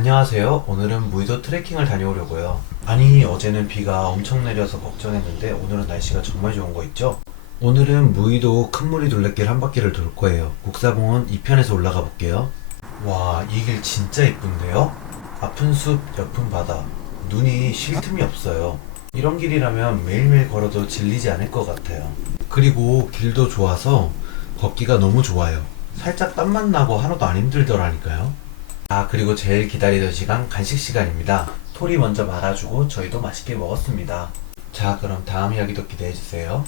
안녕하세요. 오늘은 무의도 트레킹을 다녀오려고요. 아니, 어제는 비가 엄청 내려서 걱정했는데 오늘은 날씨가 정말 좋은 거 있죠? 오늘은 무의도 큰무리 둘레길 한 바퀴를 돌 거예요. 국사공원 2편에서 올라가 볼게요. 와, 이 길 진짜 이쁜데요? 아픈 숲, 옆은 바다. 눈이 쉴 틈이 없어요. 이런 길이라면 매일매일 걸어도 질리지 않을 것 같아요. 그리고 길도 좋아서 걷기가 너무 좋아요. 살짝 땀만 나고 하나도 안 힘들더라니까요. 아, 그리고 제일 기다리던 시간, 간식 시간입니다. 톨이 먼저 말아주고 저희도 맛있게 먹었습니다. 자, 그럼 다음 이야기도 기대해주세요.